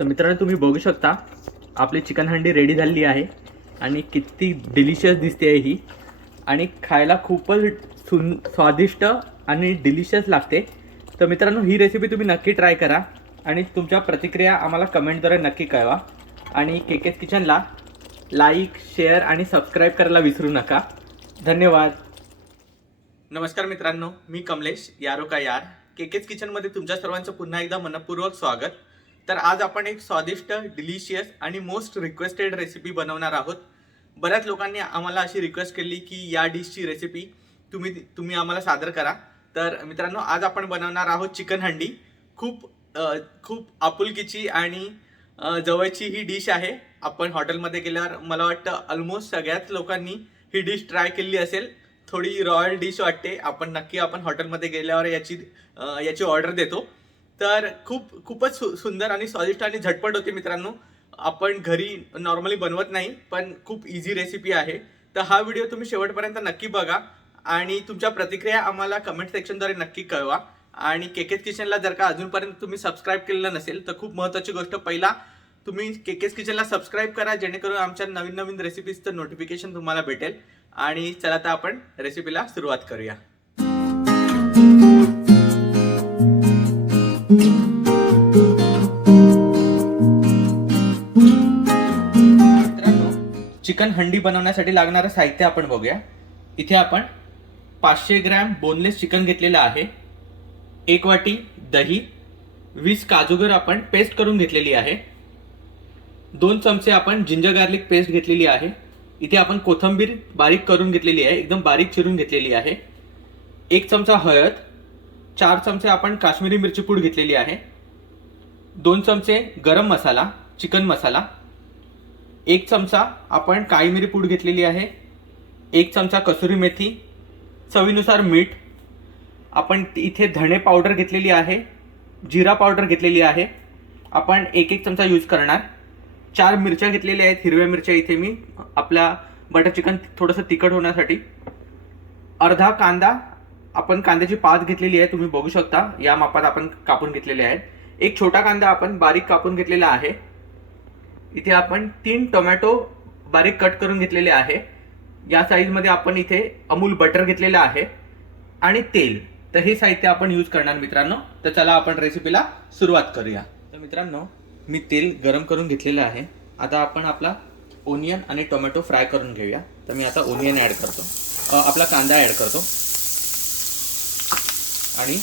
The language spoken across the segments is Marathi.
तर मित्रांनो तुम्ही बघू शकता आपली चिकन हंडी रेडी झालेली आहे आणि किती डिलिशियस दिसते आहे ही आणि खायला खूपच स्वादिष्ट आणि डिलिशियस लागते. तर मित्रांनो ही रेसिपी तुम्ही नक्की ट्राय करा आणि तुमच्या प्रतिक्रिया आम्हाला कमेंटद्वारे नक्की कळवा आणि केकेस किचनला लाईक शेअर आणि सबस्क्राईब करायला विसरू नका. धन्यवाद. नमस्कार मित्रांनो, मी कमलेश यारो का यार केकेस किचनमध्ये तुमच्या सर्वांचं पुन्हा एकदा मनपूर्वक स्वागत. तर आज आपण एक स्वादिष्ट डिलिशियस आणि मोस्ट रिक्वेस्टेड रेसिपी बनवणार आहोत. बऱ्याच लोकांनी आम्हाला अशी रिक्वेस्ट केली की या डिशची रेसिपी तुम्ही आम्हाला सादर करा. तर मित्रांनो आज आपण बनवणार आहोत चिकन हंडी. खूप आपुलकीची आणि जवळची ही डिश आहे. आपण हॉटेलमध्ये गेल्यावर मला वाटतं ऑलमोस्ट सगळ्याच लोकांनी ही डिश ट्राय केली असेल. थोडी रॉयल डिश वाटते. आपण हॉटेलमध्ये गेल्यावर याची ऑर्डर देतो. तर खूपच सुंदर आणि स्वादिष्ट आणि झटपट होते मित्रांनो. आपण घरी नॉर्मली बनवत नाही, पण खूप इझी रेसिपी आहे. तर हा व्हिडिओ तुम्ही शेवटपर्यंत नक्की बघा आणि तुमच्या प्रतिक्रिया आम्हाला कमेंट सेक्शनद्वारे नक्की कळवा. आणि केकेस किचनला जर का अजूनपर्यंत तुम्ही सबस्क्राईब केलेलं नसेल तर खूप महत्त्वाची गोष्ट, पहिला तुम्ही केकेस किचनला सबस्क्राईब करा जेणेकरून आमच्या नवीन नवीन रेसिपीजचं नोटिफिकेशन तुम्हाला भेटेल. आणि चला आता आपण रेसिपीला सुरुवात करूया. चिकन हंडी बनवण्यासाठी लागणारं साहित्य आपण बघूया. इथे आपण 500 ग्रॅम बोनलेस चिकन घेतलेलं आहे, 1 वाटी दही, 20 काजूगर आपण पेस्ट करून घेतलेली आहे, 2 चमचे आपण जिंजर गार्लिक पेस्ट घेतलेली आहे. इथे आपण कोथिंबीर बारीक करून घेतलेली आहे, एकदम बारीक चिरून घेतलेली आहे, 1 चमचा हळद, 4 चमचे आपण काश्मीरी मिरची पूड घेतलेली आहे, 2 चमचे गरम मसाला चिकन मसाला, 1 चमचा आपण काळी मिरी पूड घेतलेली आहे, 1 चमचा कसुरी मेथी, चवीनुसार मीठ. आपण इथे धणे पावडर घेतलेली आहे, जिरा पावडर घेतलेली आहे, आपण 1 चमचा यूज करणार. 4 मिरच्या घेतलेल्या आहेत, हिरव्या मिरच्या इथे मी आपल्या बटर चिकन थोडंसं तिखट होण्यासाठी. अर्धा कांदा, आपण कांद्याची पात घेतलेली आहे, तुम्ही बघू शकता या मापात आपण कापून घेतलेले आहेत. 1 छोटा कांदा आपण बारीक कापून घेतलेला आहे. इथे आपण 3 टोमॅटो बारीक कट करून घेतलेले आहे. या साईजमध्ये आपण इथे अमूल बटर घेतलेलं आहे आणि तेल. तर हे साहित्य आपण यूज करणार मित्रांनो. तर चला आपण रेसिपीला सुरुवात करूया. तर मित्रांनो मी तेल गरम करून घेतलेलं आहे. आता आपण आपला ओनियन आणि टोमॅटो फ्राय करून घेऊया. तर मी आता ओनियन ॲड करतो, आपला कांदा ॲड करतो आणि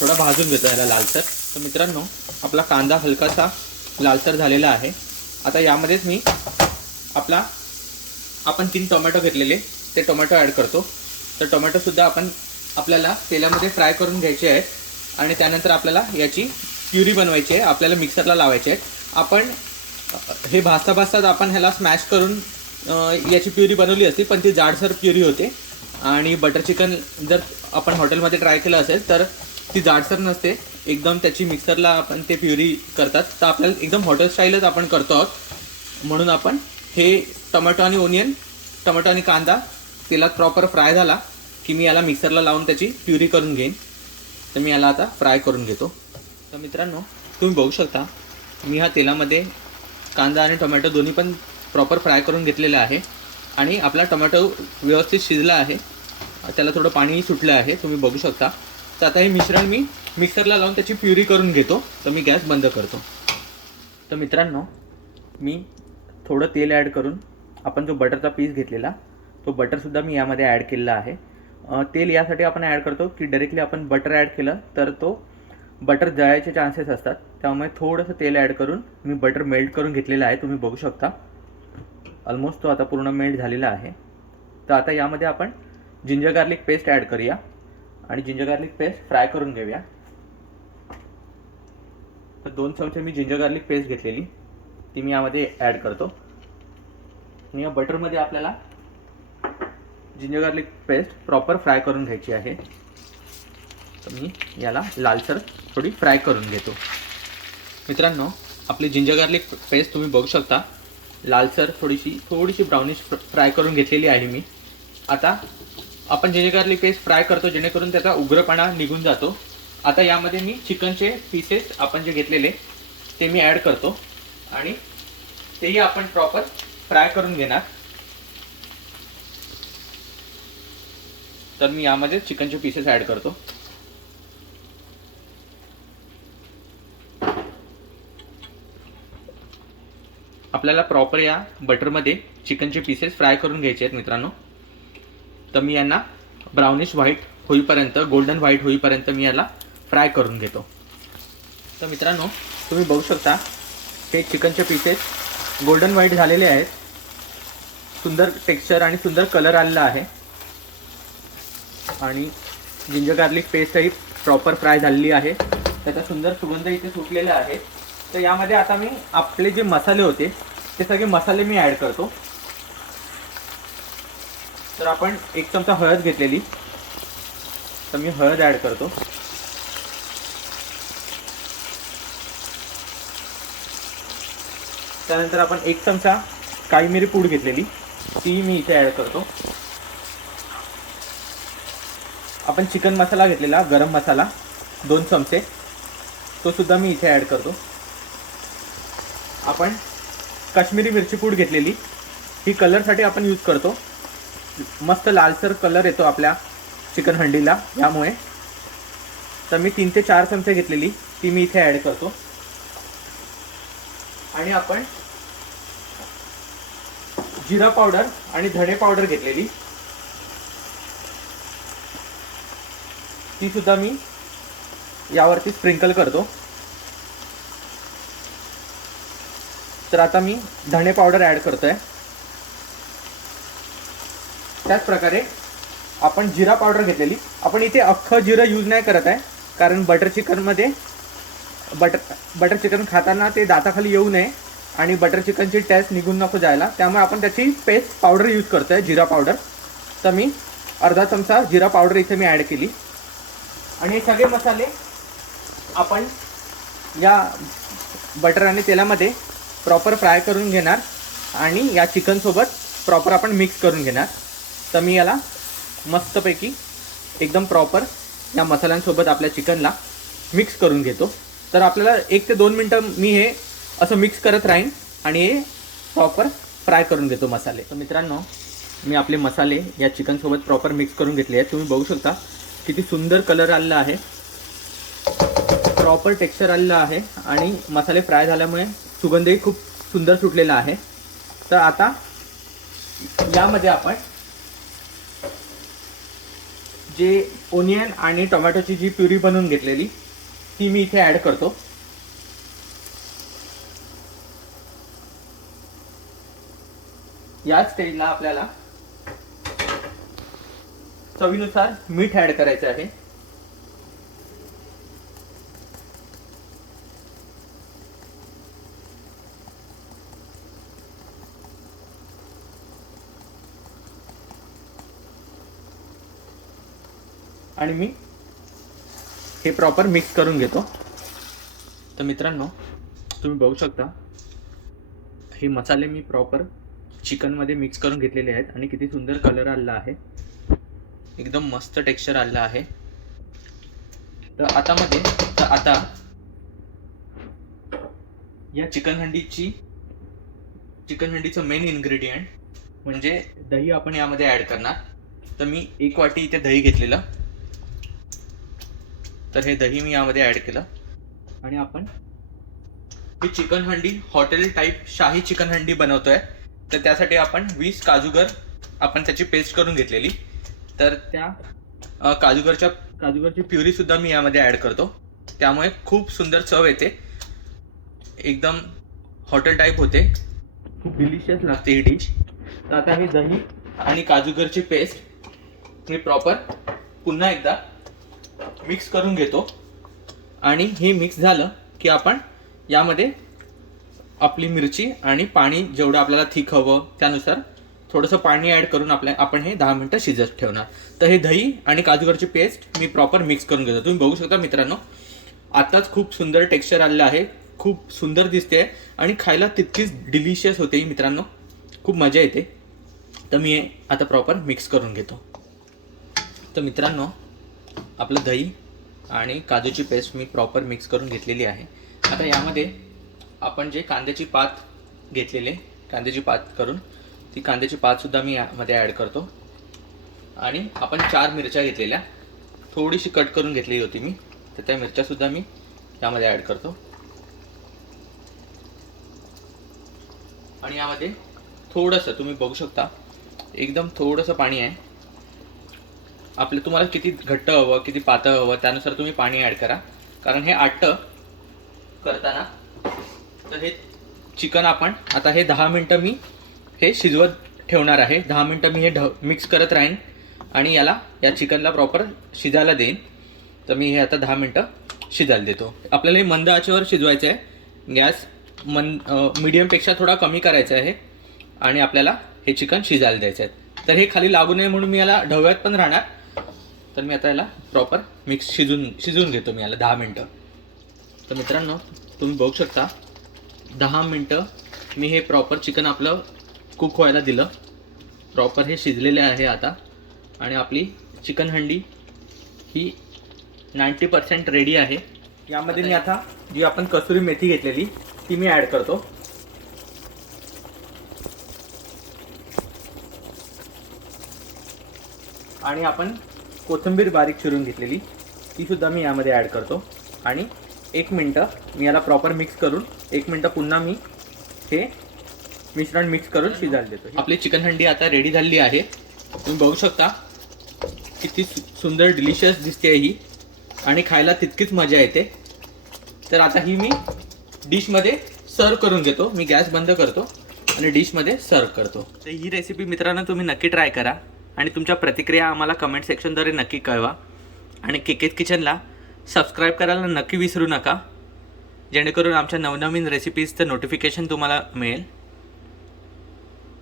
थोडा भाजून घेतो याला लालसर. तर मित्रांनो आपला कांदा हलकासा लालसर झालेला आहे. आता यामध्येच मी आपण 3 टोमॅटो घेतलेले ते टोमॅटो ॲड करतो. तर टोमॅटोसुद्धा आपल्याला तेलामध्ये फ्राय करून घ्यायचे आहेत आणि त्यानंतर आपल्याला याची प्युरी बनवायची आहे, आपल्याला मिक्सरला लावायचे आहे. आपण हे भाजता आपण ह्याला स्मॅश करून याची प्युरी बनवली असती, पण ती जाडसर प्युरी होते. आणि बटर चिकन जर आपण हॉटेलमध्ये ट्राय केलं असेल तर ती जाडसर नसते, एकदम त्याची मिक्सरला आपण ते प्युरी करतात. तर आपल्याला एकदम हॉटेल स्टाईलच आपण करतो आहोत. म्हणून आपण हे टोमॅटो आणि कांदा तेलात प्रॉपर फ्राय झाला की मी याला मिक्सरला लावून त्याची प्युरी करून घेईन. तर मी याला आता फ्राय करून घेतो. तर मित्रांनो तुम्ही बघू शकता मी ह्या तेलामध्ये कांदा आणि टोमॅटो दोन्ही पण प्रॉपर फ्राय करून घेतलेलं आहे आणि आपला टोमॅटो व्यवस्थित शिजला आहे, त्याला थोडं पाणी सुटलं आहे, तुम्ही बघू शकता. तर आता हे मिश्रण मी मिक्सरला लावून त्याची प्युरी करून घेतो. तर मी गॅस बंद करतो. तर मित्रांनो मी थोडं तेल ॲड करून आपण जो बटरचा पीस घेतलेला तो बटरसुद्धा मी यामध्ये ॲड केलेला आहे. तेल यासाठी आपण ॲड करतो की डायरेक्टली आपण बटर ॲड केलं तर तो बटर जळायचे चान्सेस असतात. त्यामुळे थोडंसं तेल ॲड करून मी बटर मेल्ट करून घेतलेलं आहे, तुम्ही बघू शकता. ऑलमोस्ट तो आता पूर्ण मेल्ट झालेला आहे. तर आता यामध्ये आपण जिंजर गार्लिक पेस्ट ॲड करूया आणि जिंजर गार्लिक पेस्ट फ्राय करून घेऊया. तर 2 चमचे मी जिंजर गार्लिक पेस्ट घेतलेली ती मी यामध्ये ॲड करतो. आणि या बटरमध्ये आपल्याला ginger garlic paste proper fry करून घ्यायची आहे. तर मी याला लालसर थोडी फ्राय करून घेतो. मित्रांनो आपली जिंजर गार्लिक पेस्ट तुम्ही बघू शकता लालसर थोडीशी ब्राउनिश फ्राय करून घेतलेली आहे मी. आता आपण जिंजर गार्लिक पेस्ट फ्राय करतो जेणेकरून त्याचा उग्रपणा निघून जातो. आता यामध्ये मी चिकनचे पीसेस आपण जे घेतलेले ते मी ॲड करतो आणि तेही आपण प्रॉपर फ्राय करून घेणार. तर मी यामध्ये चिकनचे पीसेस ॲड करतो. आपल्याला प्रॉपर या बटरमध्ये चिकनचे पीसेस फ्राय करून घ्यायचे आहेत मित्रांनो. तर मी यांना ब्राउनिश व्हाईट होईपर्यंत, गोल्डन व्हाईट होईपर्यंत मी याला फ्राय करून घेतो. तर मित्रांनो, तुम्ही बघू शकता हे चिकनचे पीसेस गोल्डन व्हाईट झालेले आहेत. सुंदर टेक्स्चर आणि सुंदर कलर आलेला आहे आणि जिंजर गार्लिक पेस्टही प्रॉपर फ्राय झालेली आहे. त्याचा सुंदर सुगंध इथे सुटलेला आहे. तर यामध्ये आता मी आपले जे मसाले होते ते सगळे मसाले मी ॲड करतो. तर आपण 1 चमचा हळद घेतलेली, तर मी हळद ॲड करतो. त्यानंतर आपण 1 चमचा काळी मिरी पूड घेतलेली, ती मी इथे ॲड करतो. आपण चिकन मसाला घेतलेला, गरम मसाला 2 चमचे, तो सुद्धा मी इथे ॲड करतो. आपण काश्मीरी मिरची पूड घेतलेली, ही कलरसाठी आपण यूज करतो. मस्त लालसर कलर येतो आपल्या चिकन हंडीला यामुळे. तर मी 3 ते 4 चमचे घेतलेली, ती मी इथे ॲड करतो. आणि आपण जिरा पावडर आणि धणे पावडर घेतलेली, ती सुद्धा मी यावरती स्प्रिंकल करतो. तर आता मी धणे पावडर ॲड करतोय. त्याच प्रकारे आपण जिरा पावडर घेतलेली, आपण इथे अख्खं जिरं यूज नाही करत आहे, कारण बटर चिकन खाताना ते दाताखाली येऊ नये आणि बटर चिकनची टेस्ट निघून नको जायला, त्यामुळे आपण त्याची पेस्ट पावडर यूज करतोय, जिरा पावडर. तर मी अर्धा चमचा जिरा पावडर इथे मी ॲड केली. आणि हे सगळे मसाले आपण या बटर आणि तेलामध्ये प्रॉपर फ्राय करून घेणार आणि या चिकनसोबत प्रॉपर आपण मिक्स करून घेणार. तर मी याला मस्तपैकी एकदम प्रॉपर या मसाल्यांसोबत आपल्या चिकनला मिक्स करून घेतो. तर आपल्याला 1 ते 2 मिनटं मी हे असं मिक्स करत राहीन आणि हे प्रॉपर फ्राय करून घेतो मसाले. तर मित्रांनो, मी आपले मसाले या चिकनसोबत प्रॉपर मिक्स करून घेतले आहेत. तुम्ही बघू शकता किती सुंदर कलर आलेला आहे, प्रॉपर टेक्स्चर आलेलं आहे आणि मसाले फ्राय झाल्यामुळे सुगंधही खूप सुंदर सुटलेला आहे. तर आता यामध्ये आपण जे ओनियन आणि टोमॅटोची जी प्युरी बनवून घेतलेली, ती मी इथे ॲड करतो. या स्टेजला आपल्याला चवीनुसार मीठ ॲड करायचं आहे. आणि मी हे प्रॉपर मिक्स करून घेतो. तर मित्रांनो, तुम्ही बघू शकता हे मसाले मी प्रॉपर चिकनमध्ये मिक्स करून घेतलेले आहेत आणि किती सुंदर कलर आलेला आहे, एकदम मस्त टेक्स्चर आलेलं आहे. तर आता या चिकन हंडीचं मेन इन्ग्रेडियंट म्हणजे दही आपण यामध्ये ॲड करणार. तर मी 1 वाटी इथे दही घेतलेलं, तर हे दही मी यामध्ये ॲड केलं. आणि आपण ही चिकन हंडी हॉटेल टाईप शाही चिकन हंडी बनवतोय. तर त्यासाठी आपण 20 काजूगर आपण त्याची पेस्ट करून घेतलेली, तर त्या काजूगरची प्युरी सुद्धा मी यामध्ये ॲड करतो. त्यामुळे खूप सुंदर चव येते, एकदम हॉटेल टाईप होते, खूप डिलिशियस लागते ही डिश. तर आता ही दही आणि काजूगरची पेस्ट मी प्रॉपर पुन्हा एकदा मिक्स करून घेतो. आणि हे मिक्स झालं की आपण यामध्ये आपली मिरची आणि पाणी जेवढं आपल्याला थिक हवं त्यानुसार थोडंसं पाणी ॲड करून आपण हे 10 मिनटं शिजत ठेवणार. तर हे दही आणि काजूगरची पेस्ट मी प्रॉपर मिक्स करून घेतो. तुम्ही बघू शकता मित्रांनो, आताच खूप सुंदर टेक्स्चर आलेलं आहे, खूप सुंदर दिसते आणि खायला तितकीच डिलिशियस होते मित्रांनो, खूप मजा येते. तर मी हे आता प्रॉपर मिक्स करून घेतो. तर मित्रांनो, आपलं दही आणि काजूची पेस्ट मी प्रॉपर मिक्स करून घेतलेली आहे. आता यामध्ये आपण जे कांद्याची पात घेतलेले, कांद्याची पात करून ती कांद्याची पातसुद्धा मी यामध्ये ॲड करतो. आणि आपण 4 मिरच्या घेतलेल्या, थोडीशी कट करून घेतलेली होती मी, तर त्या मिरच्यासुद्धा मी यामध्ये ॲड करतो. आणि यामध्ये थोडंसं तुम्ही बघू शकता, एकदम थोडंसं पाणी आहे. आपलं तुम्हाला किती घट्ट हवं, किती पातळ हवं त्यानुसार तुम्ही पाणी ॲड करा. कारण हे आट्टं करताना, तर हे चिकन आपण आता हे 10 मिनटं मी हे शिजवत ठेवणार आहे. 10 मिनटं मी हे मिक्स करत राहीन आणि या चिकनला प्रॉपर शिजायला देईन. तर मी हे आता 10 मिनटं शिजायला देतो. आपल्याला हे मंद आचेवर शिजवायचं आहे. गॅस मीडियमपेक्षा थोडा कमी करायचा आहे आणि आपल्याला हे चिकन शिजायला द्यायचं आहे. तर हे खाली लागू नये म्हणून मी याला ढवळ्यात पण राहणार. तर मी आता याला प्रॉपर मिक्स शिजून घेतो मी याला 10 मिनटं. तर मित्रांनो, तुम्ही बघू शकता 10 मिनटं मी हे प्रॉपर चिकन आपलं कुक व्हायला दिलं. प्रॉपर हे शिजलेले आहे आता. आणि आपली चिकन हंडी ही 90% रेडी आहे. यामध्ये मी आता जी आपण कसुरी मेथी घेतलेली ती मी ॲड करतो. आणि आपण कोथिंबीर बारीक चिरून घेतलेली ती सुद्धा मी यामध्ये ॲड करतो. आणि 1 मिनटं मी याला प्रॉपर मिक्स करून 1 मिनटं पुन्हा मी हे मिश्रण मिक्स करून शिजायला देतो. आपली चिकन हंडी आता रेडी झालेली आहे. तुम्ही बघू शकता किती सुंदर डिलिशियस दिसते ही आणि खायला तितकीच मजा येते. तर आता ही मी डिशमध्ये सर्व करून घेतो. मी गॅस बंद करतो आणि डिशमध्ये सर्व करतो. तर ही रेसिपी मित्रांनो तुम्ही नक्की ट्राय करा आणि तुमच्या प्रतिक्रिया आम्हाला कमेंट सेक्शनद्वारे नक्की कळवा. आणि केकेत किचनला सबस्क्राईब करायला नक्की विसरू नका, जेणेकरून आमच्या नवनवीन रेसिपीजचं नोटिफिकेशन तुम्हाला मिळेल.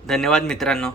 धन्यवाद मित्रांनो.